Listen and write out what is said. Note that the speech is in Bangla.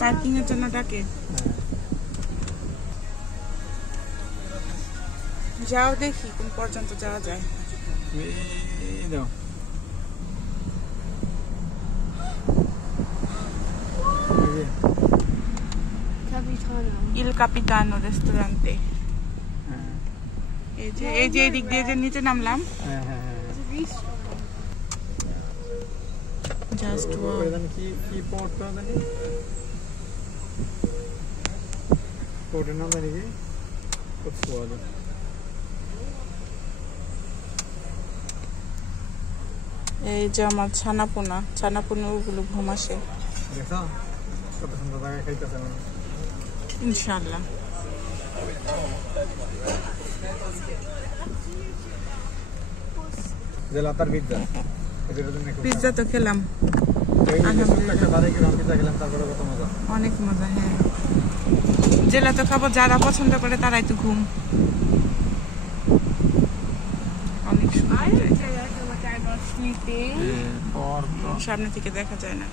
পার্কিং এর জন্য ডাকে। যাও দেখি কোন পর্যন্ত যাওয়া যায়। Il Capitano রেস্টুরেন্টে। এই যে এদিক দিয়ে যে নিচে নামলাম। জাস্ট কি পোর্টটা জানি, পোর্টের নাম জানি কি, কক্সবাজার। এই যে আমার ছানাপোনা ওগুলো ঘুম আসে। দেখো কত সুন্দর জায়গায় খাইতেছে মানুষ। ইনশাআল্লাহ। জেলাতার পিৎজা তো খেলাম, অনেক মজা। হ্যাঁ, জেলা তো খাবো, যারা পছন্দ করে তারাই তো ঘুম। অনেক সুন্দর, সামনে থেকে দেখা যায় না।